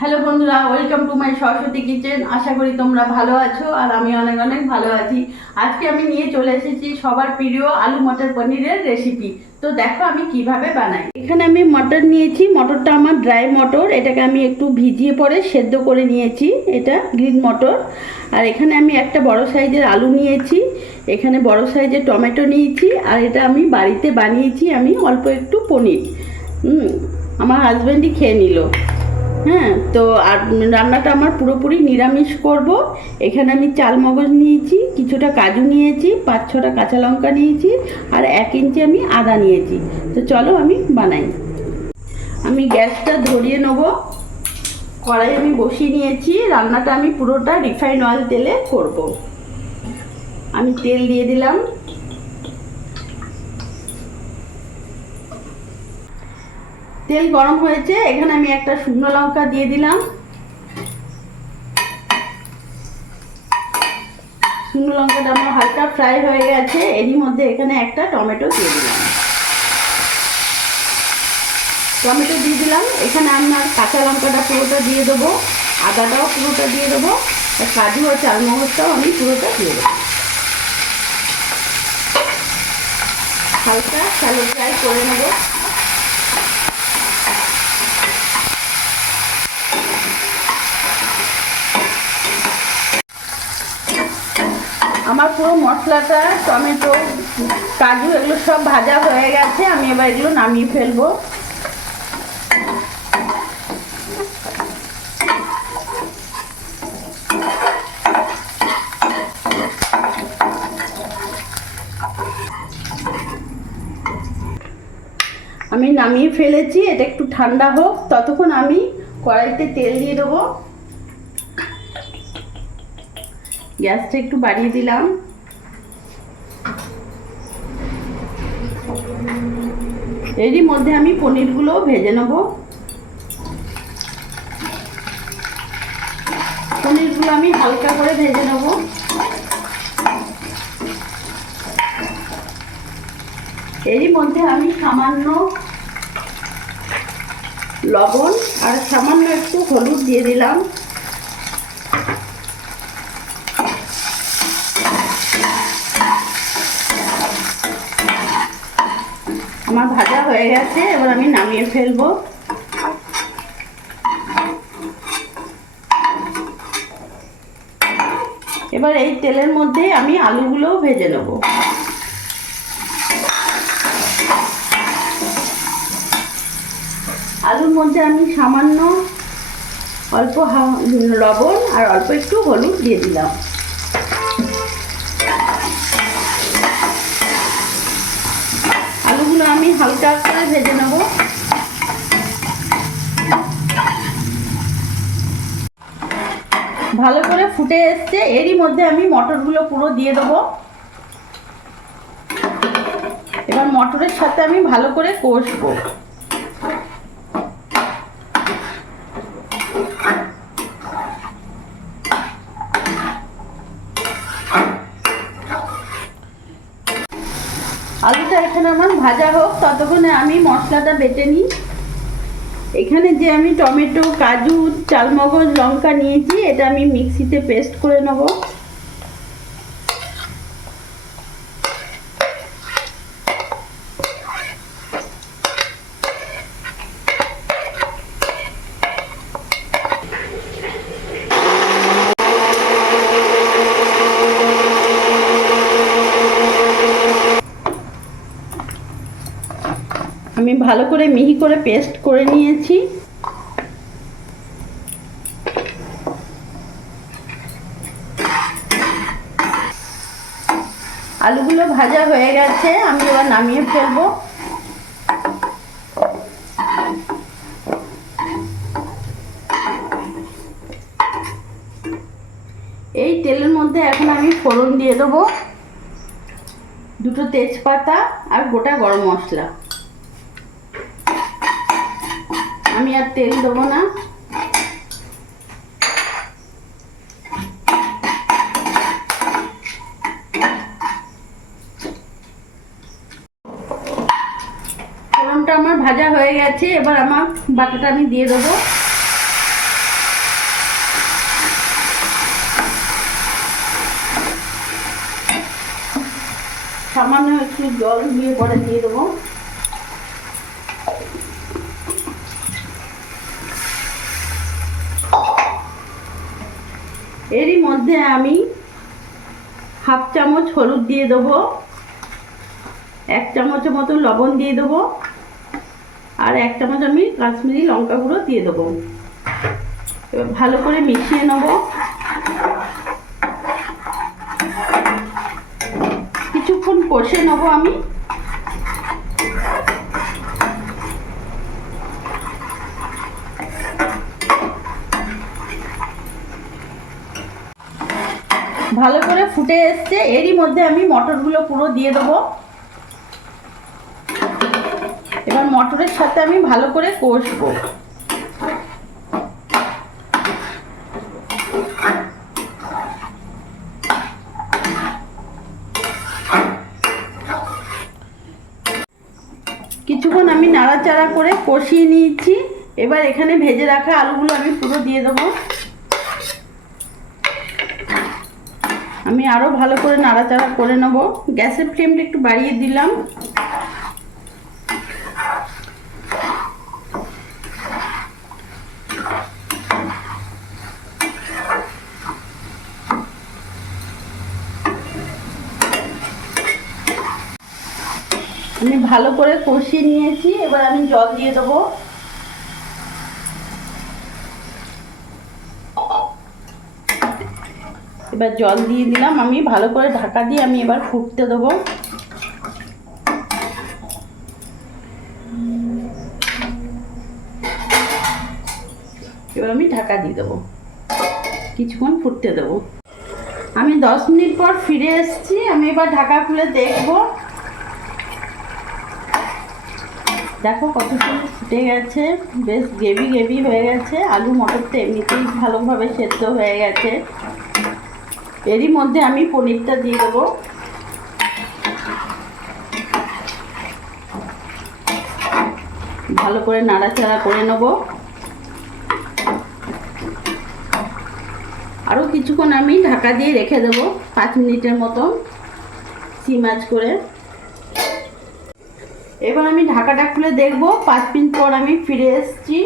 Hello বন্ধুরা welcome to my Saraswati kitchen আশা করি তোমরা ভালো আছো আর আমি অনেক অনেক ভালো আছি। আজকে আমি নিয়ে চলে এসেছি সবার প্রিয় আলু মটর পনিরের রেসিপি তো দেখো আমি কীভাবে বানাই। এখানে আমি মটর নিয়েছি, মটরটা আমার ড্রাই মটর। এটাকে আমি একটু ভিজিয়ে পরে সেদ্ধ করে নিয়েছি, এটা গ্রিন মটর। আর এখানে আমি একটা বড় সাইজের আলু নিয়েছি, এখানে বড় সাইজের টমেটো নিয়েছি, আর এটা আমি বাড়িতে বানিয়েছি আমি অল্প একটু পনির। আমার হাজব্যান্ডই খেয়ে নিল। হ্যাঁ তো আর রান্নাটা আমার পুরোপুরি নিরামিষ করব। এখানে আমি চাল মগজ নিয়েছি, কিছুটা কাজু নিয়েছি, পাঁচ ছটা কাঁচা লঙ্কা নিয়েছি, আর এক ইঞ্চি আমি আদা নিয়েছি। তো চলো আমি বানাই। আমি গ্যাসটা ধরিয়ে নেব। কড়াই আমি বসিয়ে নিয়েছি। রান্নাটা আমি পুরোটা রিফাইন অয়েল তেলে করব। আমি তেল দিয়ে দিলাম। তেল গরম হয়েছে, এখানে আমি একটা শুকনো লঙ্কা দিয়ে দিলাম। শুকনো লঙ্কাটা আমার হালকা ফ্রাই হয়ে গেছে, এরই মধ্যে এখানে একটা টমেটো দিয়ে দিলাম। টমেটো দিয়ে দিলাম, এখানে আপনার কাঁচা লঙ্কাটা পুরোটা দিয়ে দেবো, আদাটাও পুরোটা দিয়ে দেবো, আর কাজু আর চালমগজটাও আমি পুরোটা দিয়ে দেবো। হালকা শ্যালো ফ্রাই করে নেব। আমার পুরো মশলাটা, টমেটো, কাজু, এগুলো সব ভাজা হয়ে গেছে। আমি এবার এগুলো নামিয়ে ফেলব। আমি নামিয়ে ফেলেছি, এটা একটু ঠান্ডা হোক। ততক্ষণ আমি কড়াইতে তেল দিয়ে দেবো। গ্যাসটা একটু বাড়িয়ে দিলাম। এরই মধ্যে আমি পনিরগুলো ভেজে নেব। পনিরগুলো আমি হালকা করে ভেজে নেব। এরই মধ্যে আমি সামান্য লবণ আর সামান্য একটু হলুদ দিয়ে দিলাম। আমার ভাজা হয়ে গেছে, এবার আমি নামিয়ে ফেলব। এবার এই তেলের মধ্যে আমি আলুগুলোও ভেজে নেব। আলুর মধ্যে আমি সামান্য অল্প লবণ আর অল্প একটু হলুদ দিয়ে দিলাম আলুগুলো আমি হালকা করে ভেজে নেব। ভালো করে ফুটে এসছে। এরই মধ্যে আমি মটরগুলো পুরো দিয়ে দেবো। এবার মটরের সাথে আমি ভালো করে কষবো। আলুটা এখানে আমার ভাজা হোক। ততক্ষণে আমি মশলাটা বেটে নিই। এখানে যে আমি টমেটো, কাজু, চালমগজ, লঙ্কা নিয়েছি, এটা আমি মিক্সিতে পেস্ট করে নেব। আমি ভালো করে মিহি করে পেস্ট করে নিয়েছি। আলুগুলো ভাজা হয়ে গেছে, আমি এবার নামিয়ে ফেলব। এই তেলের মধ্যে এখন আমি ফোড়ন দিয়ে দেবো। দুটো তেজপাতা আর গোটা গরম মশলা। আমি আর তেল দেবো না। ফোড়নটা আমার ভাজা হয়ে গেছে, এবার আমার বাটাটা আমি দিয়ে দেবো। সামান্য একটু জল দিয়ে পরে দিয়ে দেবো। এরই মধ্যে আমি হাফ চামচ হলুদ দিয়ে দেবো, এক চামচের মতো লবণ দিয়ে দেবো, আর এক চামচ আমি কাশ্মীরি লঙ্কা গুঁড়ো দিয়ে দেবো। এবার ভালো করে মিশিয়ে নেব। কিছুক্ষণ কষে নেব আমি। ভালো করে ফুটে এসছে। এরই মধ্যে আমি মটরগুলো পুরো দিয়ে দেবো। এবার মটরের সাথে আমি ভালো করে কষবো। কিছুক্ষণ আমি নাড়াচাড়া করে কষিয়ে নিয়েছি। এবার এখানে ভেজে রাখা আলুগুলো আমি পুরো দিয়ে দেবো। আমি আরও ভালো করে নাড়াচাড়া করে নেব। গ্যাসের ফ্লেমটা একটু বাড়িয়ে দিলাম। আমি ভালো করে কষিয়ে নিয়েছি। এবার আমি জল দিয়ে দেবো। এবার জল দিয়ে দিলাম। আমি ভালো করে ঢাকা দিয়ে আমি এবার ফুটতে দেবো। এবার আমি ঢাকা দিয়ে দেবো। কিছুক্ষণ ফুটতে দেবো। আমি দশ মিনিট পর ফিরে এসেছি। আমি এবার ঢাকা খুলে দেখব। দেখো কত সুন্দর ফুটে গেছে। বেশ গেবি গেবি হয়ে গেছে। আলু মটর তো এমনিতেই ভালোভাবে সেদ্ধ হয়ে গেছে। এরই মধ্যে আমি পনিরটা দিয়ে দেবো। ভালো করে নাড়াচাড়া করে নেব। আরও কিছুক্ষণ আমি ঢাকা দিয়ে রেখে দেবো পাঁচ মিনিটের মতো সিমাজ করে। এবার আমি ঢাকাটা খুলে দেখব। পাঁচ মিনিট পর আমি ফিরে এসেছি।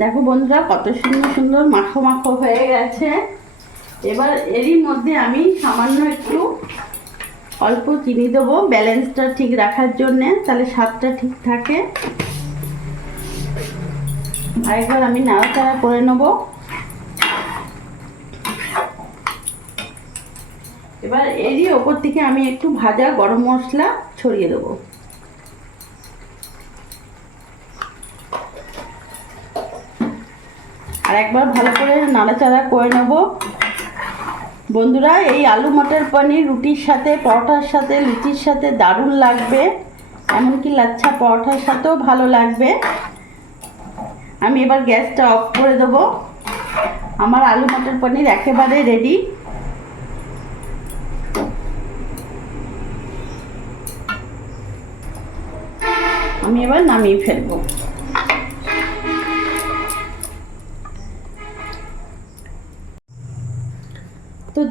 দেখো বন্ধুরা, কত সুন্দর সুন্দর মাখো মাখো হয়ে গেছে। এবার এরই মধ্যে আমি সামান্য একটু অল্প চিনি দেবো ব্যালেন্সটা ঠিক রাখার জন্যে, তাহলে স্বাদটা ঠিক থাকে। আরেকবার আমি নাড়াচাড়া করে নেব। এবার এরই ওপর থেকে আমি একটু ভাজা গরম মশলা ছড়িয়ে দেবো। একবার ভালো করে নাড়াচাড়া করে নেব। বন্ধুরা, এই আলু মটর পনির রুটির সাথে, পরোটার সাথে, লুচির সাথে দারুণ লাগবে। এমনকি লাচ্ছা পরোটার সাথেও ভালো লাগবে। আমি এবার গ্যাসটা অফ করে দেবো। আমার আলু মটর পনির একেবারে রেডি। আমি এবার নামিয়ে ফেলব।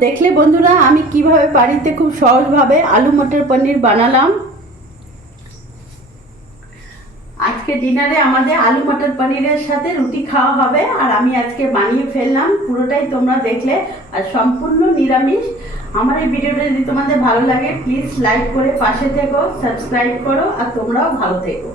দেখলে বন্ধুরা, আমি কীভাবে বাড়িতে খুব সহজভাবে আলু মটর পনির বানালাম? আজকে ডিনারে আমাদের আলু মটর পনিরের সাথে রুটি খাওয়া হবে, আর আমি আজকে বানিয়ে ফেললাম। পুরোটাই তোমরা দেখলে, আর সম্পূর্ণ নিরামিষ। আমার এই ভিডিওটা যদি তোমাদের ভালো লাগে প্লিজ লাইক করে পাশে থেকো সাবস্ক্রাইব করো, আর তোমরাও ভালো থেকো।